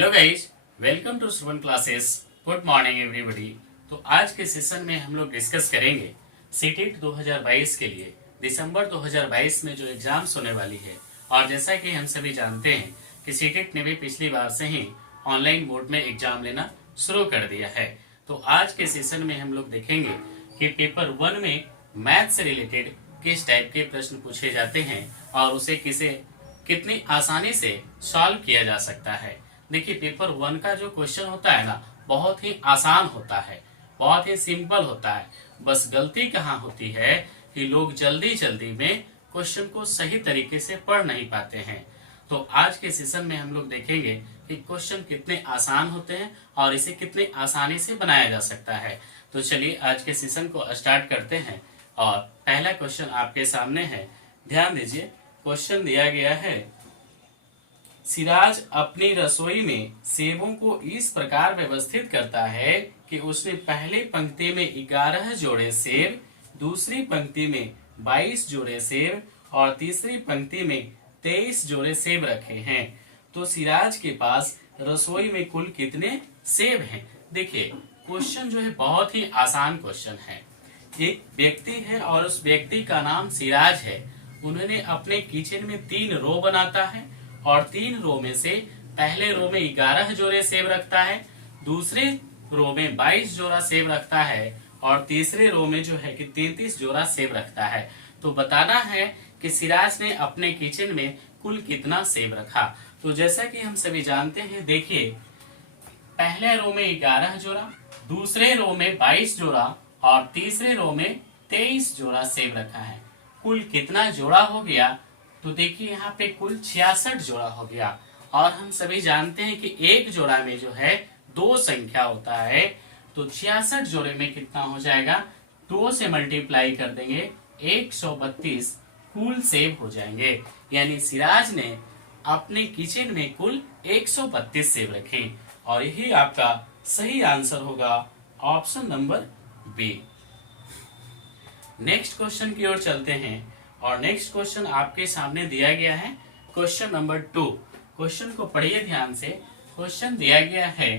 Hello guys, welcome to Shravan classes. Good morning everybody. तो आज के सेशन में हम लोग डिस्कस करेंगे सीटेट 2022 के लिए दिसंबर 2022 में जो एग्जाम्स होने वाली है। और जैसा कि हम सभी जानते हैं कि सीटेट ने भी पिछली बार से ही ऑनलाइन मोड में एग्जाम लेना शुरू कर दिया है। तो आज के सेशन में हम लोग देखेंगे कि पेपर 1 में मैथ से रिलेटेड किस टाइप के प्रश्न पूछे जाते हैं और उसे कितनी आसानी से सॉल्व किया जा सकता है। देखिए, पेपर 1 का जो क्वेश्चन होता है ना, बहुत ही आसान होता है, बहुत ही सिंपल होता है। बस गलती कहाँ होती है कि लोग जल्दी जल्दी में क्वेश्चन को सही तरीके से पढ़ नहीं पाते हैं। तो आज के सेशन में हम लोग देखेंगे कि क्वेश्चन कितने आसान होते हैं और इसे कितने आसानी से बनाया जा सकता है। तो चलिए आज के सेशन को स्टार्ट करते हैं। और पहला क्वेश्चन आपके सामने है, ध्यान दीजिए। क्वेश्चन दिया गया है, सिराज अपनी रसोई में सेबों को इस प्रकार व्यवस्थित करता है कि उसने पहली पंक्ति में 11 जोड़े सेब, दूसरी पंक्ति में 22 जोड़े सेब और तीसरी पंक्ति में 23 जोड़े सेब रखे हैं। तो सिराज के पास रसोई में कुल कितने सेब हैं? देखिए, क्वेश्चन जो है बहुत ही आसान क्वेश्चन है। एक व्यक्ति है और उस व्यक्ति का नाम सिराज है। उन्होंने अपने किचन में 3 रो बनाता है और 3 रो में से पहले रो में 11 जोड़े सेब रखता है, दूसरे रो में 22 जोड़ा सेब रखता है और तीसरे रो में जो है कि 33 जोड़ा सेब रखता है। तो बताना है कि सिराज ने अपने किचन में कुल कितना सेब रखा। तो जैसा कि हम सभी जानते हैं, देखिए, पहले रो में 11 जोड़ा, दूसरे रो में 22 जोड़ा और तीसरे रो में 23 जोड़ा सेब रखा है। कुल कितना जोड़ा हो गया? तो देखिए, यहाँ पे कुल 66 जोड़ा हो गया। और हम सभी जानते हैं कि एक जोड़ा में जो है 2 संख्या होता है। तो 66 जोड़े में कितना हो जाएगा? 2 से मल्टीप्लाई कर देंगे, 132 कुल सेब हो जाएंगे। यानी सिराज ने अपने किचन में कुल 132 सेब रखे और यही आपका सही आंसर होगा, option number B. Next question की ओर चलते हैं और नेक्स्ट क्वेश्चन आपके सामने दिया गया है, क्वेश्चन नंबर 2। क्वेश्चन को पढ़िए ध्यान से। क्वेश्चन दिया गया है,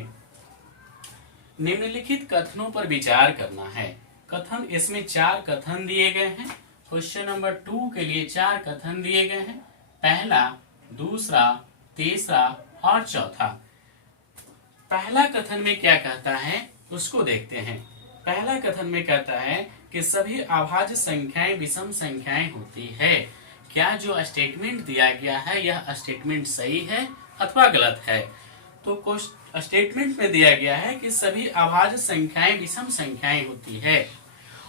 निम्नलिखित कथनों पर विचार करना है। कथन, इसमें 4 कथन दिए गए हैं। क्वेश्चन नंबर 2 के लिए 4 कथन दिए गए हैं, पहला, दूसरा, तीसरा और चौथा। पहला कथन में क्या कहता है उसको देखते हैं। पहला कथन में कहता है कि सभी अभाज्य संख्याएं विषम संख्याएं होती है। क्या जो स्टेटमेंट दिया गया है यह स्टेटमेंट सही है अथवा गलत है? तो स्टेटमेंट में दिया गया है कि सभी अभाज्य संख्याएं विषम संख्याएं होती है।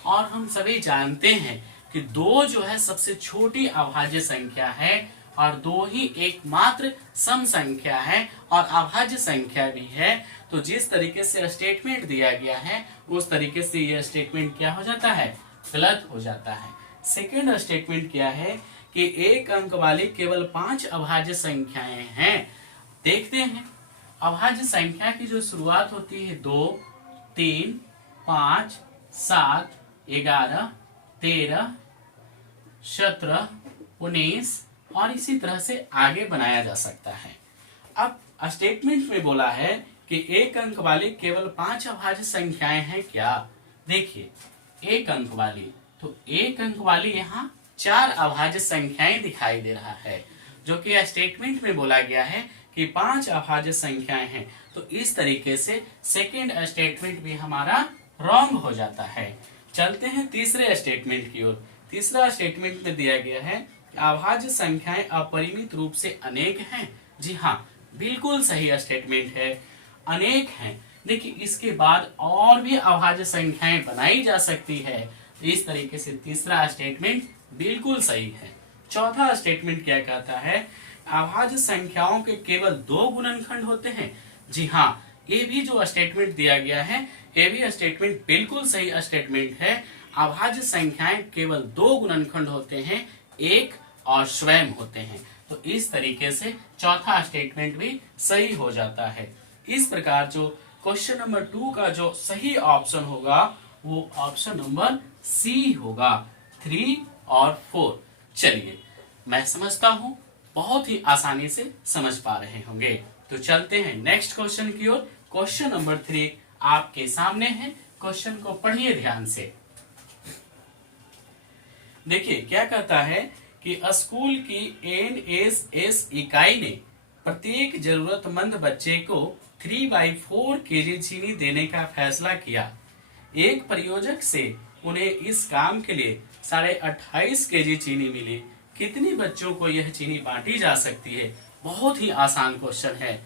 और हम सभी जानते हैं कि 2 जो है सबसे छोटी अभाज्य संख्या है और 2 ही एकमात्र सम संख्या है और अभाज्य संख्या भी है। तो जिस तरीके से स्टेटमेंट दिया गया है उस तरीके से यह स्टेटमेंट क्या हो जाता है? गलत हो जाता है। सेकेंड स्टेटमेंट क्या है कि एक अंक वाली केवल 5 अभाज्य संख्याएं हैं। देखते हैं, अभाज्य संख्या की जो शुरुआत होती है 2, 3, 5, 7, 11, 13, 17, 19 और इसी तरह से आगे बनाया जा सकता है। अब स्टेटमेंट में बोला है कि एक अंक वाली केवल 5 अभाज्य संख्याएं हैं क्या? देखिए, एक अंक वाली, तो एक अंक वाली यहाँ 4 अभाज्य संख्याएं दिखाई दे रहा है, जो कि स्टेटमेंट में बोला गया है कि 5 अभाज्य संख्याएं हैं। तो इस तरीके से सेकेंड स्टेटमेंट भी हमारा रॉन्ग हो जाता है। चलते हैं तीसरे स्टेटमेंट की ओर। तीसरा स्टेटमेंट में दिया गया है, अभाज्य संख्याएं अपरिमित रूप से अनेक हैं। जी हाँ, बिल्कुल सही स्टेटमेंट है, अनेक हैं। देखिए, इसके बाद और भी अभाज्य संख्याएं बनाई जा सकती है। इस तरीके से तीसरा स्टेटमेंट बिल्कुल सही है। चौथा स्टेटमेंट क्या कहता है? अभाज्य संख्याओं के केवल 2 गुणनखंड होते हैं। जी हाँ, ये भी जो स्टेटमेंट दिया गया है ये भी स्टेटमेंट बिल्कुल सही स्टेटमेंट है। अभाज्य संख्याएं केवल 2 गुणनखंड होते हैं, एक और स्वयं होते हैं। तो इस तरीके से चौथा स्टेटमेंट भी सही हो जाता है। इस प्रकार जो क्वेश्चन नंबर 2 का जो सही ऑप्शन होगा वो ऑप्शन नंबर सी होगा, 3 और 4। चलिए, मैं समझता हूं बहुत ही आसानी से समझ पा रहे होंगे। तो चलते हैं नेक्स्ट क्वेश्चन की ओर। क्वेश्चन नंबर 3 आपके सामने है। क्वेश्चन को पढ़िए ध्यान से। देखिए क्या कहता है कि स्कूल की एनएसएस इकाई ने प्रत्येक जरूरतमंद बच्चे को 3/4 केजी चीनी देने का फैसला किया। एक प्रयोजक से उन्हें इस काम के लिए 28.5 केजी चीनी मिली। कितने बच्चों को यह चीनी बांटी जा सकती है? बहुत ही आसान क्वेश्चन है।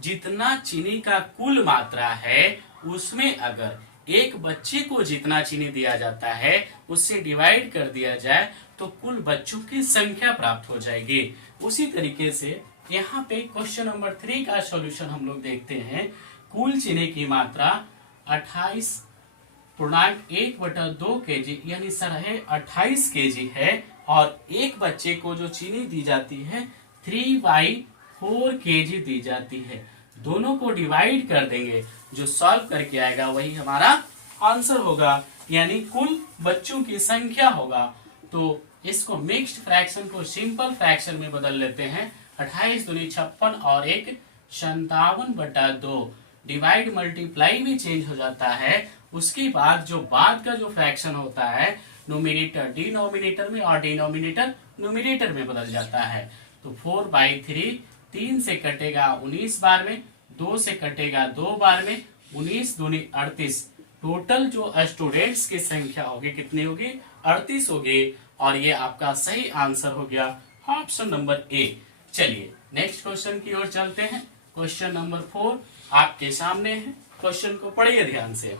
जितना चीनी का कुल मात्रा है उसमें अगर एक बच्चे को जितना चीनी दिया जाता है उससे डिवाइड कर दिया जाए तो कुल बच्चों की संख्या प्राप्त हो जाएगी। उसी तरीके से यहाँ पे क्वेश्चन नंबर 3 का सॉल्यूशन हम लोग देखते हैं। कुल चीनी की मात्रा 28.1/2 केजी यानी 28 केजी है और एक बच्चे को जो चीनी दी जाती है 3/4 केजी दी जाती है। दोनों को डिवाइड कर देंगे, जो सॉल्व करके आएगा वही हमारा आंसर होगा, यानी कुल बच्चों की संख्या होगा। तो इसको मिक्स्ड फ्रैक्शन को सिंपल फ्रैक्शन में बदल लेते हैं। 28 दूनी 56 और 1 57/2। डिवाइड मल्टीप्लाई भी चेंज हो जाता है। उसके बाद जो बाद का जो फ्रैक्शन होता है नोमिनेटर डिनोमिनेटर में और डिनोमिनेटर नोमिनेटर में बदल जाता है। तो 4/3 3 से कटेगा 19 बार में, 2 से कटेगा 2 बार में, 19 दूनी 38। टोटल जो स्टूडेंट्स की संख्या होगी कितनी होगी? 38 होगी और ये आपका सही आंसर हो गया ऑप्शन नंबर ए। चलिए नेक्स्ट क्वेश्चन की ओर चलते हैं। क्वेश्चन नंबर 4 आपके सामने है। क्वेश्चन को पढ़िए ध्यान से।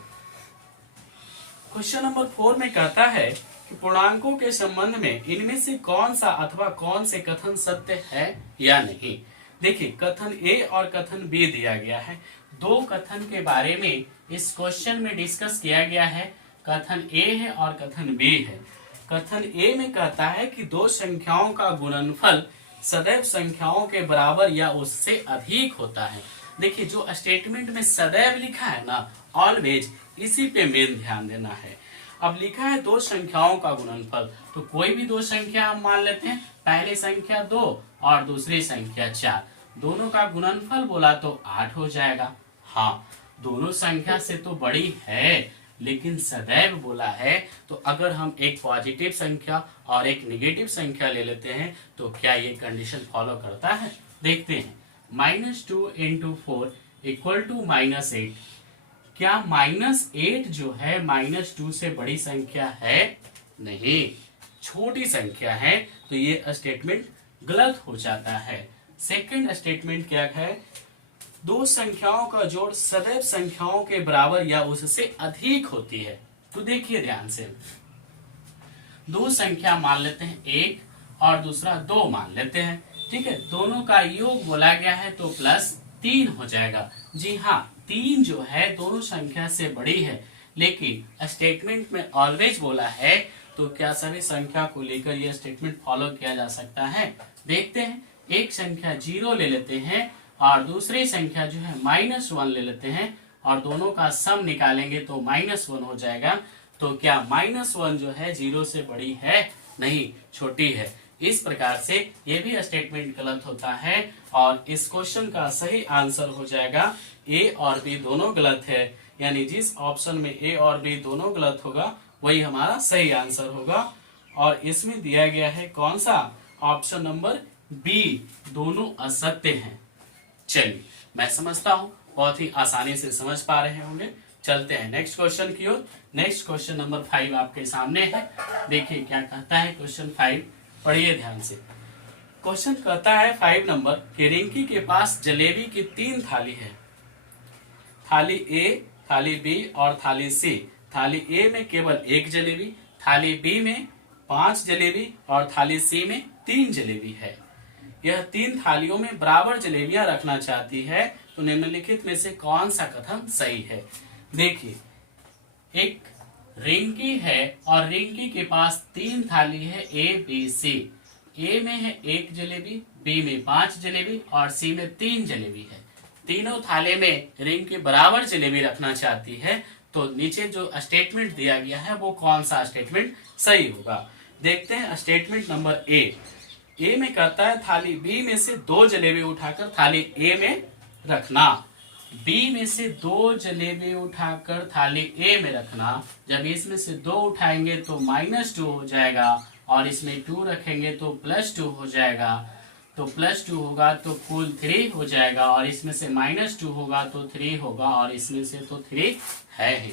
क्वेश्चन नंबर 4 में कहता है कि पूर्णांकों के संबंध में इनमें से कौन सा अथवा कौन से कथन सत्य है या नहीं। देखिए कथन ए और कथन बी दिया गया है। दो कथन के बारे में इस क्वेश्चन में डिस्कस किया गया है। कथन ए है और कथन बी है। कथन ए में कहता है कि दो संख्याओं का गुणनफल सदैव संख्याओं के बराबर या उससे अधिक होता है। देखिए जो स्टेटमेंट में सदैव लिखा है ना, ऑलवेज, इसी पे मेन ध्यान देना है। अब लिखा है दो संख्याओं का गुणनफल, तो कोई भी दो संख्या हम मान लेते हैं। पहली संख्या 2 और दूसरी संख्या 4, दोनों का गुणनफल बोला तो 8 हो जाएगा। हाँ, दोनों संख्या से तो बड़ी है, लेकिन सदैव बोला है तो अगर हम एक पॉजिटिव संख्या और एक नेगेटिव संख्या ले लेते हैं तो क्या ये कंडीशन फॉलो करता है? देखते हैं। -2 × 4 = -8। क्या -8 जो है -2 से बड़ी संख्या है? नहीं, छोटी संख्या है, तो ये स्टेटमेंट गलत हो जाता है। सेकंड स्टेटमेंट क्या है? दो संख्याओं का जोड़ सदैव संख्याओं के बराबर या उससे अधिक होती है। तो देखिए ध्यान से, दो संख्या मान लेते हैं 1 और दूसरा 2 मान लेते हैं, ठीक है। दोनों का योग बोला गया है तो +3 हो जाएगा। जी हाँ, 3 जो है दोनों संख्या से बड़ी है, लेकिन स्टेटमेंट में ऑलवेज बोला है तो क्या सभी संख्या को लेकर यह स्टेटमेंट फॉलो किया जा सकता है? देखते हैं। एक संख्या 0 ले लेते हैं और दूसरी संख्या जो है -1 ले लेते हैं और दोनों का सम निकालेंगे तो -1 हो जाएगा। तो क्या -1 जो है 0 से बड़ी है? नहीं, छोटी है। इस प्रकार से ये भी स्टेटमेंट गलत होता है और इस क्वेश्चन का सही आंसर हो जाएगा ए और बी दोनों गलत है। यानी जिस ऑप्शन में ए और बी दोनों गलत होगा वही हमारा सही आंसर होगा। और इसमें दिया गया है कौन सा? ऑप्शन नंबर बी, दोनों असत्य हैं। चलिए, मैं समझता हूँ बहुत ही आसानी से समझ पा रहे होंगे। चलते हैं नेक्स्ट क्वेश्चन की ओर। नेक्स्ट क्वेश्चन नंबर 5 आपके सामने है। देखिए क्या कहता है क्वेश्चन 5, पढ़िए ध्यान से। क्वेश्चन कहता है 5 नंबर कि रिंकी के पास जलेबी की 3 थाली है। थाली ए, थाली बी और थाली सी। थाली ए में केवल 1 जलेबी, थाली बी में 5 जलेबी और थाली सी में 3 जलेबी है। यह 3 थालियों में बराबर जलेबियां रखना चाहती है, तो निम्नलिखित में से कौन सा कथन सही है? देखिए, एक रिंकी है और रिंकी के पास 3 थाली है ए बी सी। ए में है 1 जलेबी, बी में 5 जलेबी और सी में 3 जलेबी है। तीनों थाले में रिंकी बराबर जलेबी रखना चाहती है, तो नीचे जो स्टेटमेंट दिया गया है वो कौन सा स्टेटमेंट सही होगा? देखते हैं स्टेटमेंट नंबर ए। ए में कहता है थाली बी में से 2 जलेबी उठाकर थाली ए में रखना। बी में से 2 जलेबी उठाकर थाली ए में रखना। जब इसमें से 2 उठाएंगे तो -2 हो जाएगा, और इसमें 2 रखेंगे तो +2 हो जाएगा। तो +2 होगा तो कुल 3 हो जाएगा, और इसमें से -2 होगा तो 3 होगा, और इसमें से तो 3 है ही।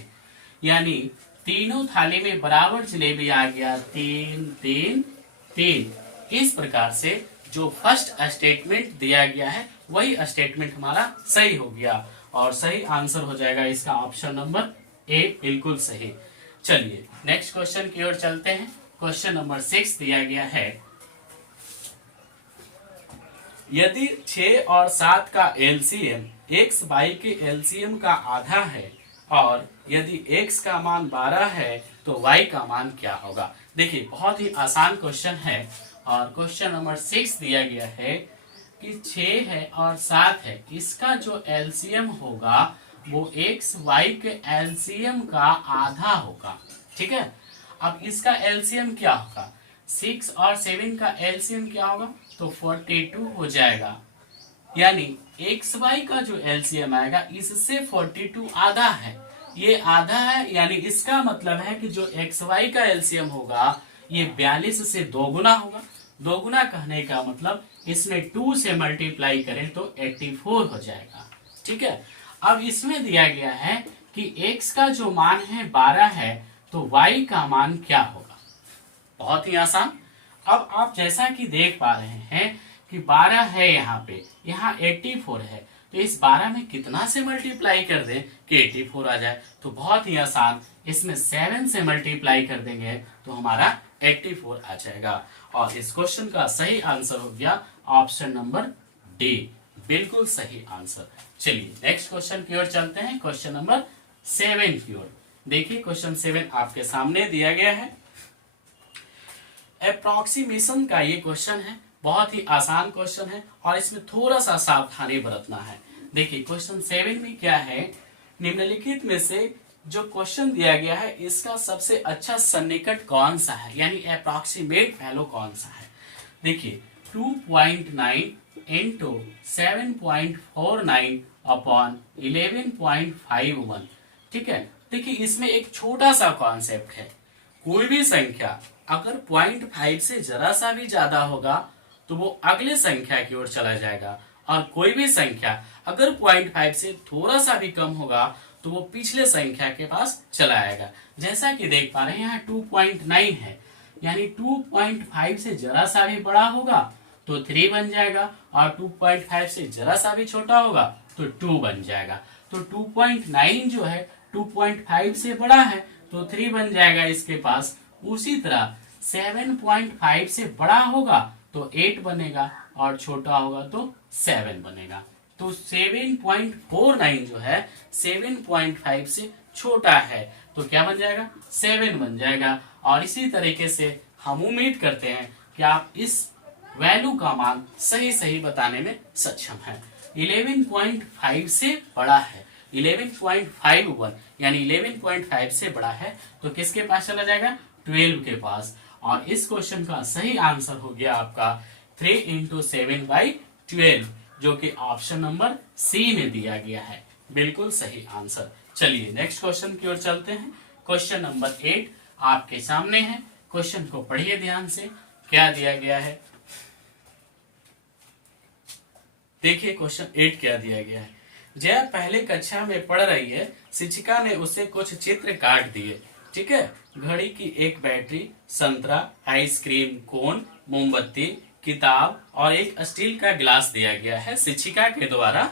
यानी तीनों थाली में बराबर जलेबी आ गया, 3 3 3। इस प्रकार से जो फर्स्ट स्टेटमेंट दिया गया है वही स्टेटमेंट हमारा सही हो गया, और सही आंसर हो जाएगा इसका ऑप्शन नंबर ए, बिल्कुल सही। चलिए नेक्स्ट क्वेश्चन की ओर चलते हैं। क्वेश्चन नंबर 6 दिया गया है, यदि 6 और 7 का एलसीएम x y के एलसीएम का आधा है, और यदि x का मान 12 है तो y का मान क्या होगा। देखिए बहुत ही आसान क्वेश्चन है, और क्वेश्चन नंबर 6 दिया गया है कि 6 है और 7 है, इसका जो एलसीएम होगा वो x y के एलसीएम का आधा होगा। ठीक है, अब इसका एलसीएम क्या होगा, 6 और 7 का एलसीएम क्या होगा, तो 42 हो जाएगा। यानी एक्स वाई का जो एलसीएम आएगा इससे 42 आधा है, ये आधा है, यानी इसका मतलब है कि जो एक्स वाई का एलसीएम होगा ये 42 से 2 गुना होगा। 2 गुना कहने का मतलब इसमें 2 से मल्टीप्लाई करें तो 84 हो जाएगा। ठीक है, अब इसमें दिया गया है कि x का जो मान है 12 है, तो y का मान क्या होगा। बहुत ही आसान। अब आप जैसा कि देख पा रहे हैं कि 12 है यहाँ पे, यहाँ 84 है, तो इस 12 में कितना से मल्टीप्लाई कर दें कि 84 आ जाए, तो बहुत ही आसान, इसमें 7 से मल्टीप्लाई कर देंगे तो हमारा 84 आ जाएगा, और इस क्वेश्चन का सही आंसर हो गया ऑप्शन नंबर डी, बिल्कुल सही आंसर। चलिए नेक्स्ट क्वेश्चन की ओर चलते हैं, क्वेश्चन नंबर 7 की ओर। देखिए क्वेश्चन 7 आपके सामने दिया गया है, अप्रोक्सीमेशन का ये क्वेश्चन है, बहुत ही आसान क्वेश्चन है, और इसमें थोड़ा सा सावधानी बरतना है। देखिए क्वेश्चन 7 में क्या है, निम्नलिखित में से जो क्वेश्चन दिया गया है इसका सबसे अच्छा सन्निकट कौन सा है, यानी अप्रोक्सीमेट वैल्यू कौन सा है। देखिए 2.9 इंटू 7.49 अपॉन 11.51। ठीक है, देखिए इसमें एक छोटा सा कॉन्सेप्ट है, कोई भी संख्या अगर 0.5 से जरा सा भी ज्यादा होगा तो वो अगले संख्या की ओर चला जाएगा, और कोई भी संख्या अगर 0.5 से थोड़ा सा भी कम होगा तो वो पिछले संख्या के पास चला आएगा। जैसा कि देख पा रहे हैं यहाँ 2.9 है, यानी 2.5 से जरा सा भी बड़ा होगा तो 3 बन जाएगा, और 2.5 से जरा सा भी छोटा होगा तो 2 बन जाएगा। तो 2.9 जो है 2.5 से बड़ा है तो 3 बन जाएगा इसके पास। उसी तरह 7.5 से बड़ा होगा तो 8 बनेगा, और छोटा होगा तो 7 बनेगा। तो 7.49 जो है 7.5 से छोटा है, तो क्या बन जाएगा, 7 बन जाएगा। और इसी तरीके से हम उम्मीद करते हैं कि आप इस वैल्यू का मान सही सही बताने में सक्षम हैं। 11.5 से बड़ा है, 11.51 यानी 11.5 से बड़ा है, तो किसके पास चला जाएगा, 12 के पास। और इस क्वेश्चन का सही आंसर हो गया आपका 3 इंटू 7/12, जो कि ऑप्शन नंबर सी में दिया गया है, बिल्कुल सही आंसर। चलिए नेक्स्ट क्वेश्चन की ओर चलते हैं। क्वेश्चन नंबर 8 आपके सामने है, क्वेश्चन को पढ़िए ध्यान से, क्या दिया गया है। देखिए क्वेश्चन 8 क्या दिया गया है। जया पहले कक्षा में पढ़ रही है, शिक्षिका ने उसे कुछ चित्र काट दिए। ठीक है, घड़ी की एक बैटरी, संतरा, आइसक्रीम कोन, मोमबत्ती, किताब और एक स्टील का गिलास दिया गया है शिक्षिका के द्वारा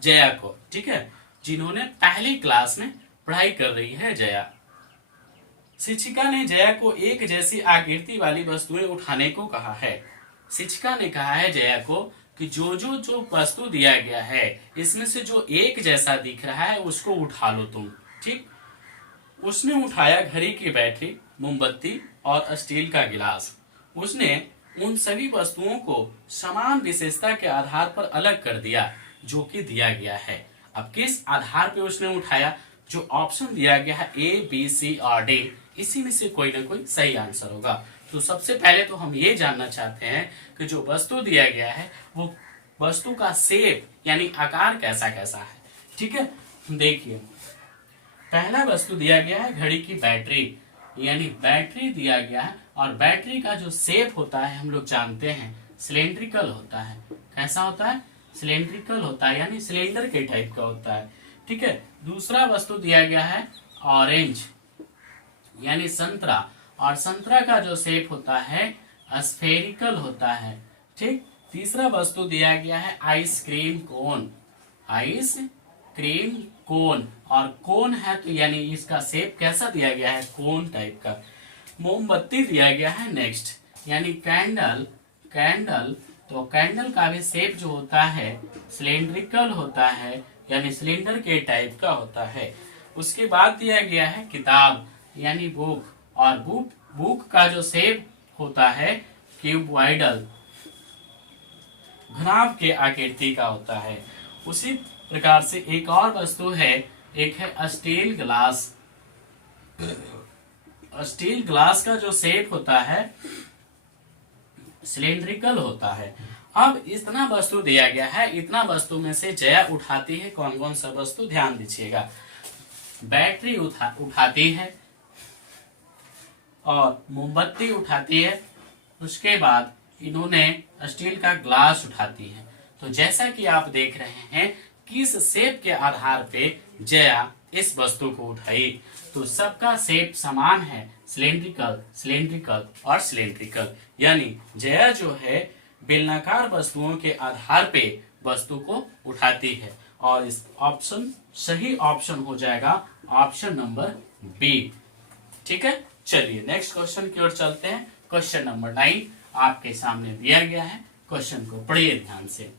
जया को। ठीक है, जिन्होंने पहली क्लास में पढ़ाई कर रही है जया। शिक्षिका ने जया को एक जैसी आकृति वाली वस्तुएं उठाने को कहा है। शिक्षिका ने कहा है जया को कि जो वस्तु दिया गया है इसमें से जो एक जैसा दिख रहा है उसको उठा लो तुम। ठीक, उसने उठाया घड़ी की बैटरी, मोमबत्ती और स्टील का गिलास। उसने उन सभी वस्तुओं को समान विशेषता के आधार पर अलग कर दिया जो कि दिया गया है। अब किस आधार पे उसने उठाया, जो ऑप्शन दिया गया है ए बी सी और डी, इसी में से कोई ना कोई सही आंसर होगा। तो सबसे पहले तो हम ये जानना चाहते हैं कि जो वस्तु दिया गया है वो वस्तु का शेप यानी आकार कैसा कैसा है। ठीक है, देखिए पहला वस्तु दिया गया है घड़ी की बैटरी, यानी बैटरी दिया गया है और बैटरी का जो शेप होता है हम लोग जानते हैं सिलेंड्रिकल होता है। कैसा होता है? सिलेंड्रिकल होता है, यानी सिलेंडर के टाइप का होता है। ठीक है, दूसरा वस्तु दिया गया है ऑरेंज यानी संतरा, और संतरा का जो शेप होता है स्फेरिकल होता है। ठीक, तीसरा वस्तु दिया गया है आइसक्रीम कोन, आइसक्रीम कोन, और कोन है तो यानी इसका शेप कैसा दिया गया है? कोन टाइप का। मोमबत्ती दिया गया है नेक्स्ट, यानी कैंडल, कैंडल, तो कैंडल का भी शेप जो होता है सिलेंड्रिकल होता है, यानी सिलेंडर के टाइप का होता है। उसके बाद दिया गया है किताब यानी बुक, और बुक का जो शेप होता है क्यूबॉइडल, घुनाव के आकृति का होता है। उसी प्रकार से एक और वस्तु है, एक है स्टील ग्लास। स्टील ग्लास का जो शेप होता है सिलेंड्रिकल होता है। अब इतना वस्तु दिया गया है, इतना वस्तु में से जया उठाती है कौन कौन सा वस्तु, ध्यान दीजिएगा। बैटरी उठाती है और मोमबत्ती उठाती है, उसके बाद इन्होंने स्टील का ग्लास उठाती है। तो जैसा कि आप देख रहे हैं किस शेप के आधार पे जया इस वस्तु को उठाई, तो सबका शेप समान है, सिलेंड्रिकल, सिलेंड्रिकल और सिलेंड्रिकल, यानी जया जो है बेलनाकार वस्तुओं के आधार पे वस्तु को उठाती है। और इस ऑप्शन सही ऑप्शन हो जाएगा ऑप्शन नंबर बी। ठीक है, चलिए नेक्स्ट क्वेश्चन की ओर चलते हैं। क्वेश्चन नंबर 9 आपके सामने दिया गया है, क्वेश्चन को पढ़िए ध्यान से।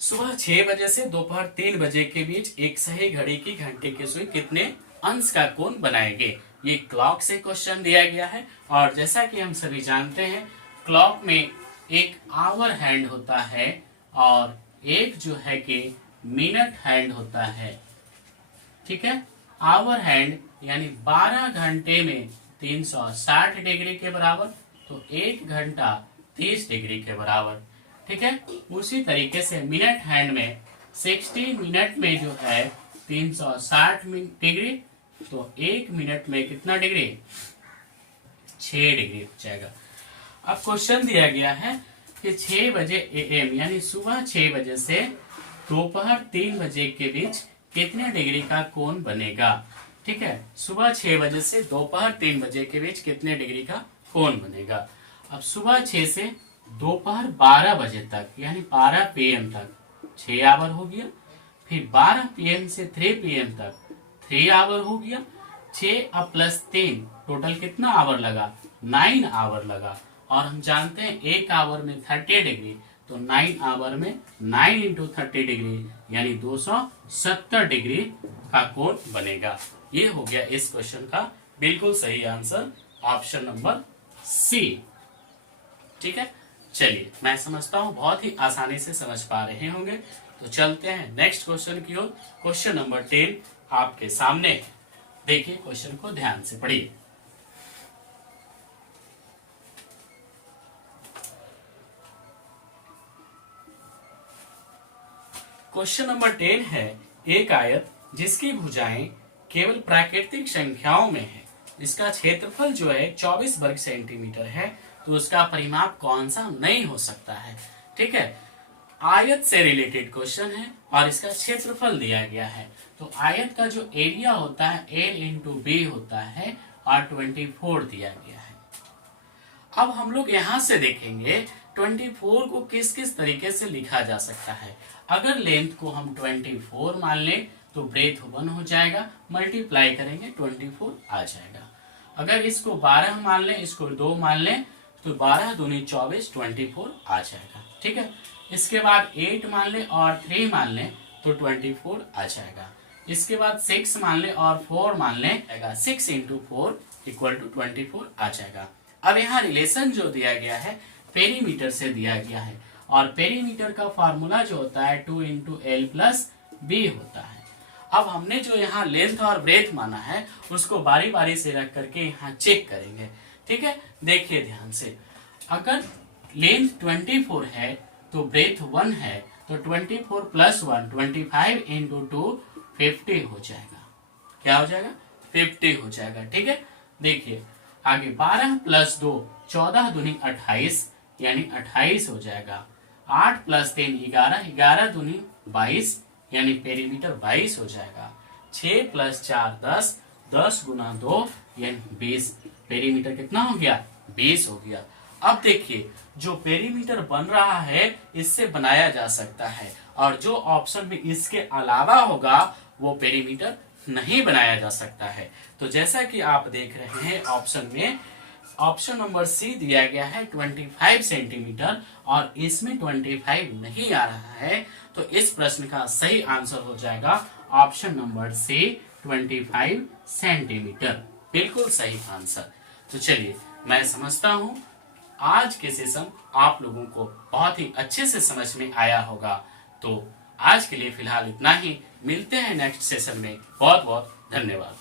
सुबह 6 बजे से दोपहर 3 बजे के बीच एक सही घड़ी की घंटे की सुई कितने अंश का कोण बनाएंगे? ये क्लॉक से क्वेश्चन दिया गया है, और जैसा कि हम सभी जानते हैं क्लॉक में एक आवर हैंड होता है और एक जो है कि मिनट हैंड होता है। ठीक है, आवर हैंड यानी 12 घंटे में 360 डिग्री के बराबर, तो 1 घंटा 30 डिग्री के बराबर। ठीक है, उसी तरीके से मिनट हैंड में 60 मिनट में जो है 360 डिग्री, तो 1 मिनट में कितना डिग्री? 6 डिग्री हो जाएगा। अब क्वेश्चन दिया गया है कि 6 बजे AM यानी सुबह 6 बजे से दोपहर 3 बजे के बीच कितने डिग्री का कोण बनेगा? ठीक है, सुबह 6 बजे से दोपहर 3 बजे के बीच कितने डिग्री का कोण बनेगा? अब सुबह 6 से दोपहर 12 बजे तक यानी 12 PM तक 6 आवर हो गया, फिर 12 PM से 3 PM तक 3 आवर हो गया, 6 अब प्लस 3 टोटल कितना आवर लगा? 9 आवर लगा। और हम जानते हैं 1 आवर में 30 डिग्री, तो 9 आवर में 9 इंटू 30 डिग्री यानी 270 डिग्री का कोण बनेगा। ये हो गया इस क्वेश्चन का बिल्कुल सही आंसर, ऑप्शन नंबर सी। ठीक है, चलिए मैं समझता हूं बहुत ही आसानी से समझ पा रहे होंगे, तो चलते हैं नेक्स्ट क्वेश्चन की ओर। क्वेश्चन नंबर 10 आपके सामने है, देखिए क्वेश्चन को ध्यान से पढ़िए। क्वेश्चन नंबर 10 है, एक आयत जिसकी भुजाएं केवल प्राकृतिक संख्याओं में है, इसका क्षेत्रफल जो है 24 वर्ग सेंटीमीटर है, तो उसका परिमाप कौन सा नहीं हो सकता है? ठीक है, आयत से रिलेटेड क्वेश्चन है और इसका क्षेत्रफल दिया गया है। तो आयत का जो एरिया होता है L इंटू बी होता है और 24 दिया गया है। अब हम लोग यहां से देखेंगे 24 को किस किस तरीके से लिखा जा सकता है। अगर लेंथ को हम 24 मान लें तो ब्रेथ 1 हो जाएगा, मल्टीप्लाई करेंगे 24 आ जाएगा। अगर इसको 12 मान लें, इसको 2 मान लें, तो 12 दूनी 24 24 आ जाएगा। ठीक है, इसके बाद 8 मान लें और 3 मान लें तो 24 आ जाएगा। इसके बाद 6 मान लें और 4 मान लें, 6 इंटू 4 इक्वल टू 24 आ जाएगा। अब यहाँ रिलेशन जो दिया गया है पेरीमीटर से दिया गया है, और पेरीमीटर का फॉर्मूला जो होता है 2 इंटू एल प्लस बी होता है। अब हमने जो यहाँ लेंथ और ब्रेथ माना है उसको बारी बारी से रख करके यहाँ चेक करेंगे। ठीक है, देखिए ध्यान से, अगर लेंथ 24 है तो ब्रेथ 1 है, तो 24 प्लस 1 25 इंटू 2 50 हो जाएगा। क्या हो जाएगा? 50 हो जाएगा। ठीक है, देखिए आगे 12 प्लस 2 14 दूनी 28 यानी 28 हो जाएगा। 8 प्लस 3 11 11 दूनी 22 यानी पेरीमीटर 22 हो जाएगा। 6 प्लस 4 10 10 गुना 2 यानी 20 पेरीमीटर कितना हो गया? 20 हो गया। अब देखिए जो पेरीमीटर बन रहा है इससे बनाया जा सकता है और जो ऑप्शन में इसके अलावा होगा वो पेरीमीटर नहीं बनाया जा सकता है। तो जैसा कि आप देख रहे हैं ऑप्शन में, ऑप्शन नंबर सी दिया गया है 25 सेंटीमीटर और इसमें 25 नहीं आ रहा है, तो इस प्रश्न का सही आंसर हो जाएगा ऑप्शन नंबर सी 25 सेंटीमीटर। बिल्कुल सही आंसर। तो चलिए, मैं समझता हूं आज के सेशन आप लोगों को बहुत ही अच्छे से समझ में आया होगा। तो आज के लिए फिलहाल इतना ही, मिलते हैं नेक्स्ट सेशन में। बहुत बहुत धन्यवाद।